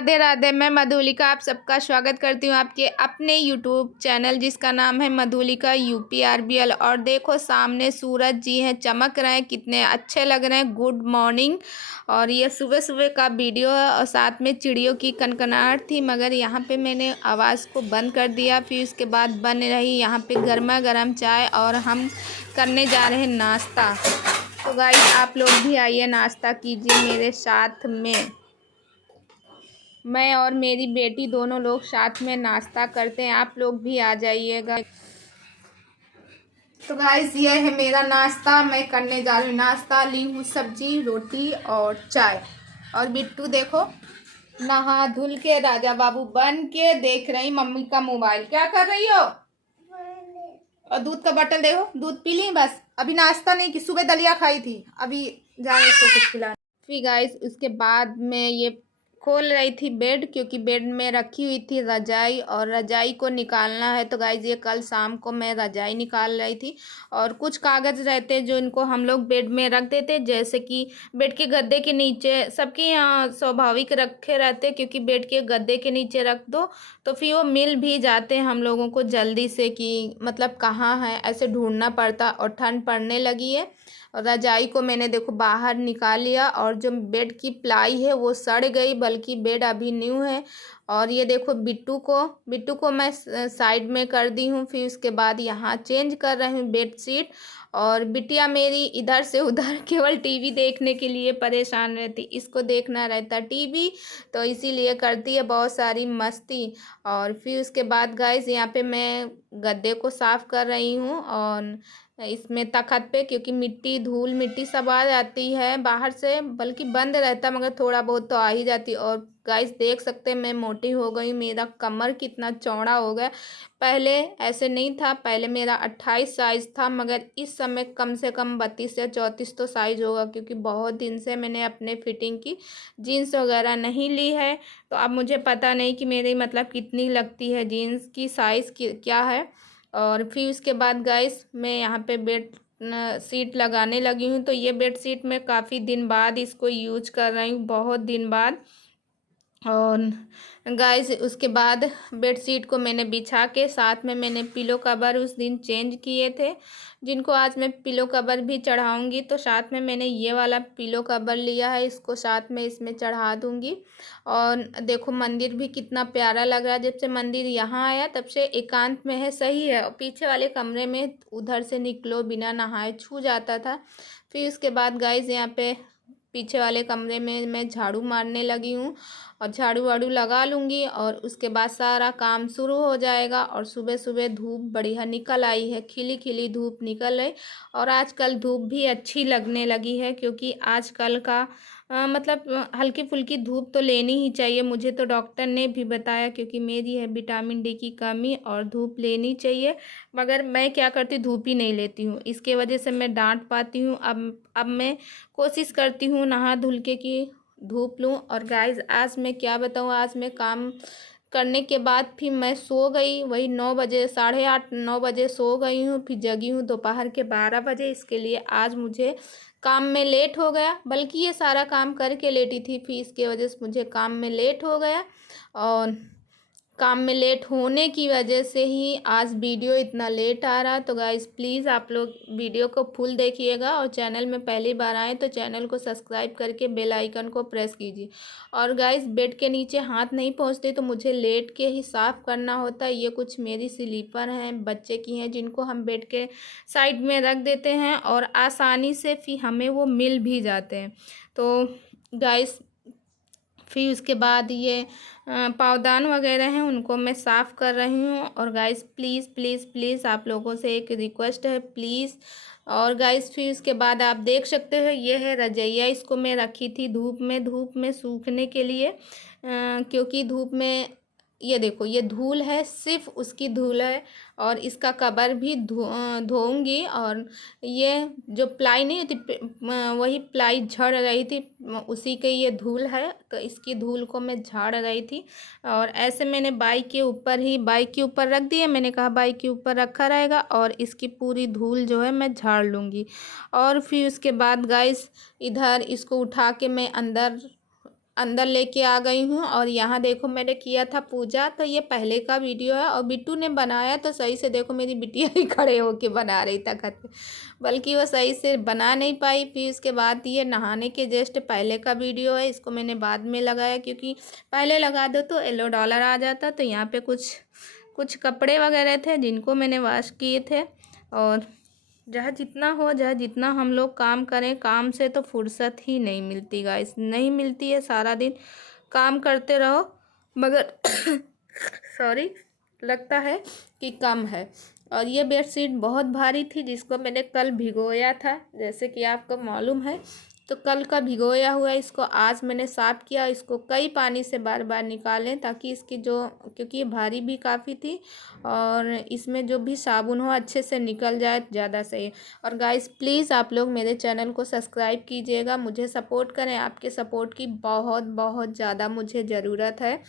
राधे राधे। मैं मधुलिका आप सबका स्वागत करती हूँ आपके अपने यूट्यूब चैनल जिसका नाम है मधुलिका यूपीआरबीएल। और देखो सामने सूरज जी हैं, चमक रहे हैं, कितने अच्छे लग रहे हैं। Good morning. और ये सुबह सुबह का वीडियो है और साथ में चिड़ियों की कनकनाहट थी, मगर यहाँ पे मैंने आवाज़ को बंद कर दिया। फिर उसके बाद बन रही यहाँ पे गर्मा गर्म चाय और हम करने जा रहे हैं नाश्ता। तो गाइस आप लोग भी आइए, नाश्ता कीजिए मेरे साथ में। मैं और मेरी बेटी दोनों लोग साथ में नाश्ता करते हैं, आप लोग भी आ जाइएगा। तो गाइस ये है मेरा नाश्ता, मैं करने जा रही हूँ नाश्ता। ली हूँ सब्जी, रोटी और चाय। और बिट्टू देखो नहा धुल के राजा बाबू बन के देख रही मम्मी का मोबाइल। क्या कर रही हो? और दूध का बॉटल देखो, दूध पी ली बस, अभी नाश्ता नहीं की। सुबह दलिया खाई थी, अभी जा रही इसको कुछ खिलाने। फिर गाइस उसके बाद में ये खोल रही थी बेड, क्योंकि बेड में रखी हुई थी रजाई और रजाई को निकालना है। तो गाइस ये कल शाम को मैं रजाई निकाल रही थी और कुछ कागज़ रहते जो इनको हम लोग बेड में रख देते, जैसे कि बेड के गद्दे के नीचे। सबके यहाँ स्वाभाविक रखे रहते, क्योंकि बेड के गद्दे के नीचे रख दो तो फिर वो मिल भी जाते हैं हम लोगों को जल्दी से, कि मतलब कहाँ है ऐसे ढूंढना पड़ता। और ठंड पड़ने लगी है और रजाई को मैंने देखो बाहर निकाल लिया। और जो बेड की प्लाई है वो सड़ गई, बल्कि बेड अभी न्यू है। और ये देखो बिट्टू को मैं साइड में कर दी हूँ। फिर उसके बाद यहाँ चेंज कर रही हूँ बेडशीट। और बिटिया मेरी इधर से उधर केवल टीवी देखने के लिए परेशान रहती, इसको देखना रहता टीवी, तो इसीलिए करती है बहुत सारी मस्ती। और फिर उसके बाद गाइस यहाँ पे मैं गद्दे को साफ़ कर रही हूँ और इसमें तखत पे, क्योंकि मिट्टी धूल मिट्टी सब आ जाती है बाहर से, बल्कि बंद रहता मगर थोड़ा बहुत तो आ ही जाती। और गाइस देख सकते हैं मैं मोटी हो गई, मेरा कमर कितना चौड़ा हो गया। पहले ऐसे नहीं था, पहले मेरा 28 साइज़ था, मगर इस समय कम से कम 32 या 34 तो साइज़ होगा, क्योंकि बहुत दिन से मैंने अपने फिटिंग की जीन्स वगैरह नहीं ली है। तो अब मुझे पता नहीं कि मेरी मतलब कितनी लगती है जीन्स की साइज़ क्या है। और फिर उसके बाद गाइस मैं यहाँ पे बेड शीट लगाने लगी हूँ। तो ये बेड शीट मैं काफ़ी दिन बाद इसको यूज कर रही हूँ, बहुत दिन बाद। और गाइस उसके बाद बेडशीट को मैंने बिछा के साथ में मैंने पिलो कवर उस दिन चेंज किए थे, जिनको आज मैं पिलो कवर भी चढ़ाऊंगी। तो साथ में मैंने ये वाला पिलो कवर लिया है, इसको साथ में इसमें चढ़ा दूंगी। और देखो मंदिर भी कितना प्यारा लग रहा है। जब से मंदिर यहाँ आया तब से एकांत में है, सही है। और पीछे वाले कमरे में उधर से निकलो बिना नहाए छू जाता था। फिर उसके बाद गाइस यहाँ पे पीछे वाले कमरे में मैं झाड़ू मारने लगी हूँ और झाड़ू वाड़ू लगा लूँगी। और उसके बाद सारा काम शुरू हो जाएगा। और सुबह सुबह धूप बढ़िया निकल आई है, खिली खिली धूप निकल आई। और आजकल धूप भी अच्छी लगने लगी है, क्योंकि आजकल का मतलब हल्की फुल्की धूप तो लेनी ही चाहिए, मुझे तो डॉक्टर ने भी बताया, क्योंकि मेरी है विटामिन डी की कमी और धूप लेनी चाहिए। मगर मैं क्या करती, धूप ही नहीं लेती हूँ, इसके वजह से मैं डांट पाती हूँ। अब मैं कोशिश करती हूँ नहा धुल के कि धूप लूँ। और गाइस आज मैं क्या बताऊँ, आज मैं काम करने के बाद फिर मैं सो गई, वही 9 बजे, 8:30 9 बजे सो गई हूँ। फिर जगी हूँ दोपहर के 12 बजे। इसके लिए आज मुझे काम में लेट हो गया, बल्कि ये सारा काम करके लेटी थी, फिर इसके वजह से मुझे काम में लेट हो गया। और काम में लेट होने की वजह से ही आज वीडियो इतना लेट आ रहा। तो गाइस प्लीज़ आप लोग वीडियो को फुल देखिएगा, और चैनल में पहली बार आए तो चैनल को सब्सक्राइब करके बेल आइकन को प्रेस कीजिए। और गाइस बेड के नीचे हाथ नहीं पहुंचते, तो मुझे लेट के ही साफ़ करना होता है। ये कुछ मेरी स्लीपर हैं, बच्चे की हैं, जिनको हम बेड के साइड में रख देते हैं और आसानी से फिर हमें वो मिल भी जाते हैं। तो गाइस फिर उसके बाद ये पावदान वगैरह हैं, उनको मैं साफ़ कर रही हूँ। और गाइस प्लीज़ प्लीज़ प्लीज़ आप लोगों से एक रिक्वेस्ट है, प्लीज़। और गाइस फिर उसके बाद आप देख सकते हो ये है रजैया, इसको मैं रखी थी धूप में सूखने के लिए, क्योंकि धूप में ये देखो ये धूल है, सिर्फ उसकी धूल है। और इसका कवर भी धोऊंगी। और ये जो प्लाई नहीं होती वही प्लाई झड़ रही थी, उसी के ये धूल है, तो इसकी धूल को मैं झाड़ रही थी। और ऐसे मैंने बाइक के ऊपर रख दिया, मैंने कहा बाइक के ऊपर रखा रहेगा और इसकी पूरी धूल जो है मैं झाड़ लूँगी। और फिर उसके बाद गाइस इधर इसको उठा के मैं अंदर अंदर लेके आ गई हूँ। और यहाँ देखो मैंने किया था पूजा, तो ये पहले का वीडियो है। और बिट्टू ने बनाया तो सही से, देखो मेरी बिटिया ही खड़े होके बना रही तखत पे, बल्कि वो सही से बना नहीं पाई। फिर उसके बाद ये नहाने के जस्ट पहले का वीडियो है, इसको मैंने बाद में लगाया क्योंकि पहले लगा दो तो येलो डॉलर आ जाता। तो यहाँ पे कुछ कुछ कपड़े वगैरह थे जिनको मैंने वॉश किए थे। और जहाँ जितना हो, जहाँ जितना हम लोग काम करें, काम से तो फुर्सत ही नहीं मिलती गाइस, नहीं मिलती है। सारा दिन काम करते रहो मगर सॉरी, लगता है कि कम है। और ये बेडशीट बहुत भारी थी जिसको मैंने कल भिगोया था, जैसे कि आपको मालूम है। तो कल का भिगोया हुआ इसको आज मैंने साफ़ किया। इसको कई पानी से बार बार निकालें ताकि इसकी जो, क्योंकि ये भारी भी काफ़ी थी और इसमें जो भी साबुन हो अच्छे से निकल जाए, ज़्यादा सही। और गाइस प्लीज़ आप लोग मेरे चैनल को सब्सक्राइब कीजिएगा, मुझे सपोर्ट करें। आपके सपोर्ट की बहुत बहुत ज़्यादा मुझे ज़रूरत है।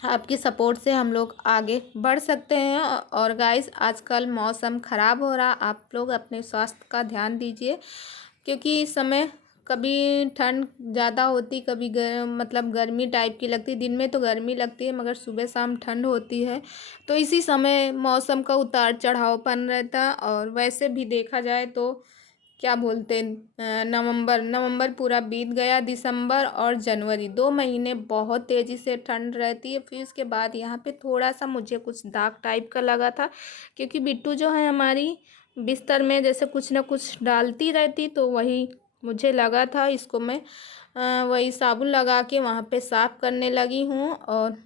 आपकी सपोर्ट से हम लोग आगे बढ़ सकते हैं। और गाइस आजकल मौसम ख़राब हो रहा, आप लोग अपने स्वास्थ्य का ध्यान दीजिए क्योंकि इस समय कभी ठंड ज़्यादा होती, कभी मतलब गर्मी टाइप की लगती। दिन में तो गर्मी लगती है मगर सुबह शाम ठंड होती है। तो इसी समय मौसम का उतार चढ़ावपन रहता है। और वैसे भी देखा जाए तो क्या बोलते हैं, नवंबर पूरा बीत गया। दिसंबर और जनवरी 2 महीने बहुत तेज़ी से ठंड रहती है। फिर उसके बाद यहाँ पे थोड़ा सा मुझे कुछ दाग टाइप का लगा था क्योंकि बिट्टू जो है हमारी बिस्तर में जैसे कुछ ना कुछ डालती रहती, तो वही मुझे लगा था। इसको मैं वही साबुन लगा के वहाँ पे साफ़ करने लगी हूँ और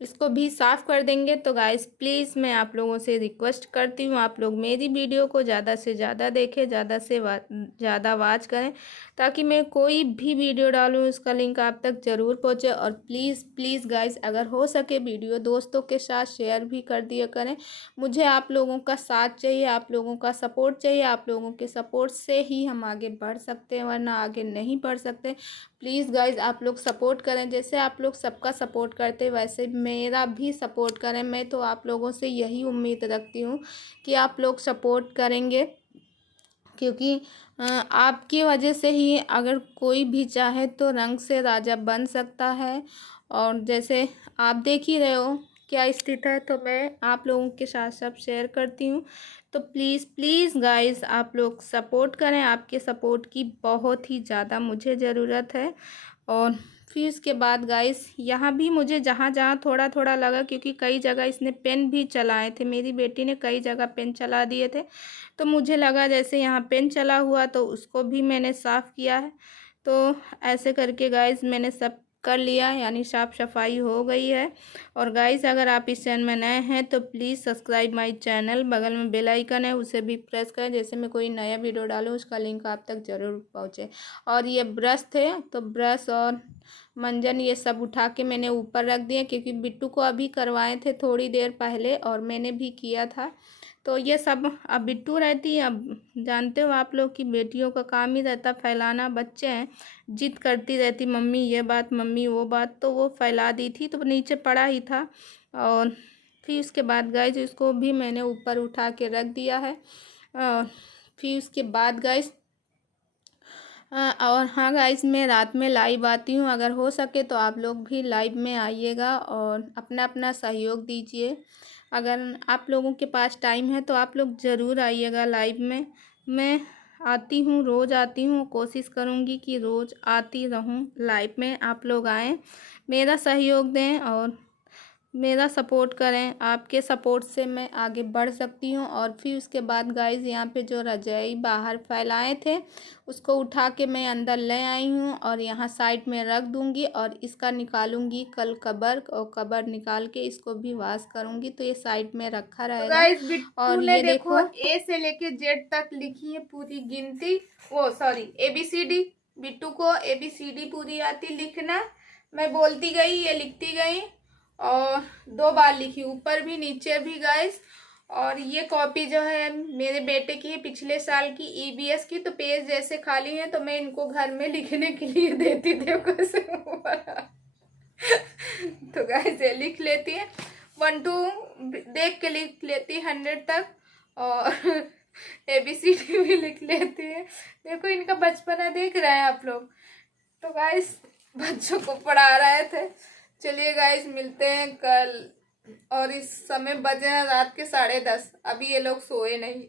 इसको भी साफ़ कर देंगे। तो गाइस प्लीज़ मैं आप लोगों से रिक्वेस्ट करती हूँ, आप लोग मेरी वीडियो को ज़्यादा से ज़्यादा देखें, ज़्यादा से ज़्यादा वॉच करें ताकि मैं कोई भी वीडियो डालूँ उसका लिंक आप तक ज़रूर पहुँचे। और प्लीज़ प्लीज़ गाइस अगर हो सके वीडियो दोस्तों के साथ शेयर भी कर दिया करें। मुझे आप लोगों का साथ चाहिए, आप लोगों का सपोर्ट चाहिए। आप लोगों के सपोर्ट से ही हम आगे बढ़ सकते हैं, वरना आगे नहीं बढ़ सकते। प्लीज़ गाइज़ आप लोग सपोर्ट करें, जैसे आप लोग सबका सपोर्ट करते वैसे मेरा भी सपोर्ट करें। मैं तो आप लोगों से यही उम्मीद रखती हूँ कि आप लोग सपोर्ट करेंगे क्योंकि आपकी वजह से ही अगर कोई भी चाहे तो रंग से राजा बन सकता है। और जैसे आप देख ही रहे हो क्या स्थिति है, तो मैं आप लोगों के साथ सब शेयर करती हूँ। तो प्लीज़ प्लीज़ गाइस आप लोग सपोर्ट करें, आपके सपोर्ट की बहुत ही ज़्यादा मुझे ज़रूरत है। और फिर उसके बाद गाइस यहाँ भी मुझे जहाँ जहाँ थोड़ा थोड़ा लगा क्योंकि कई जगह इसने पेन भी चलाए थे, मेरी बेटी ने कई जगह पेन चला दिए थे, तो मुझे लगा जैसे यहाँ पेन चला हुआ तो उसको भी मैंने साफ़ किया है। तो ऐसे करके गाइस मैंने सब कर लिया, यानी साफ़ सफाई हो गई है। और गाइस अगर आप इस चैनल में नए हैं तो प्लीज़ सब्सक्राइब माय चैनल, बगल में बेल आइकन है उसे भी प्रेस करें, जैसे मैं कोई नया वीडियो डालूँ उसका लिंक आप तक ज़रूर पहुँचे। और ये ब्रश थे तो ब्रश और मंजन ये सब उठा के मैंने ऊपर रख दिया क्योंकि बिट्टू को अभी करवाए थे थोड़ी देर पहले और मैंने भी किया था। तो ये सब अब बिट्टू रहती है, अब जानते हो आप लोग कि बेटियों का काम ही रहता फैलाना। बच्चे हैं, जिद करती रहती मम्मी ये बात मम्मी वो बात, तो वो फैला दी थी तो नीचे पड़ा ही था। और फिर उसके बाद गाइस इसको भी मैंने ऊपर उठा के रख दिया है। फिर उसके बाद गाइस और हाँ गाइस मैं रात में लाइव आती हूँ, अगर हो सके तो आप लोग भी लाइव में आइएगा और अपना अपना सहयोग दीजिए। अगर आप लोगों के पास टाइम है तो आप लोग ज़रूर आइएगा लाइव में। मैं आती हूँ, रोज़ आती हूँ, कोशिश करूँगी कि रोज़ आती रहूँ लाइव में। आप लोग आएँ, मेरा सहयोग दें और मेरा सपोर्ट करें। आपके सपोर्ट से मैं आगे बढ़ सकती हूँ। और फिर उसके बाद गाइस यहाँ पे जो रजाई बाहर फैलाए थे उसको उठा के मैं अंदर ले आई हूँ और यहाँ साइड में रख दूँगी और इसका निकालूंगी कल कबर, और कबर निकाल के इसको भी वॉश करूँगी तो ये साइड में रखा रहेगा। गाइस बिट्टू और ने ये देखो देखो ए से लेके जेड तक लिखी है पूरी गिनती, वो सॉरी ABCD। बिट्टू को ABCD पूरी आती लिखना, मैं बोलती गई ये लिखती गई और 2 बार लिखी, ऊपर भी नीचे भी गाइस। और ये कॉपी जो है मेरे बेटे की है पिछले साल की EVS की, तो पेज जैसे खाली है तो मैं इनको घर में लिखने के लिए देती थी कैसे तो गाइस ये लिख लेती है, 1 2 देख के लिख लेती है 100 तक और ABCD भी लिख लेती है। देखो इनका बचपना देख रहे हैं आप लोग। तो गाइस बच्चों को पढ़ा रहे थे। चलिए गाइस, मिलते हैं कल। और इस समय बजे हैं रात के 10:30। अभी ये लोग सोए नहीं।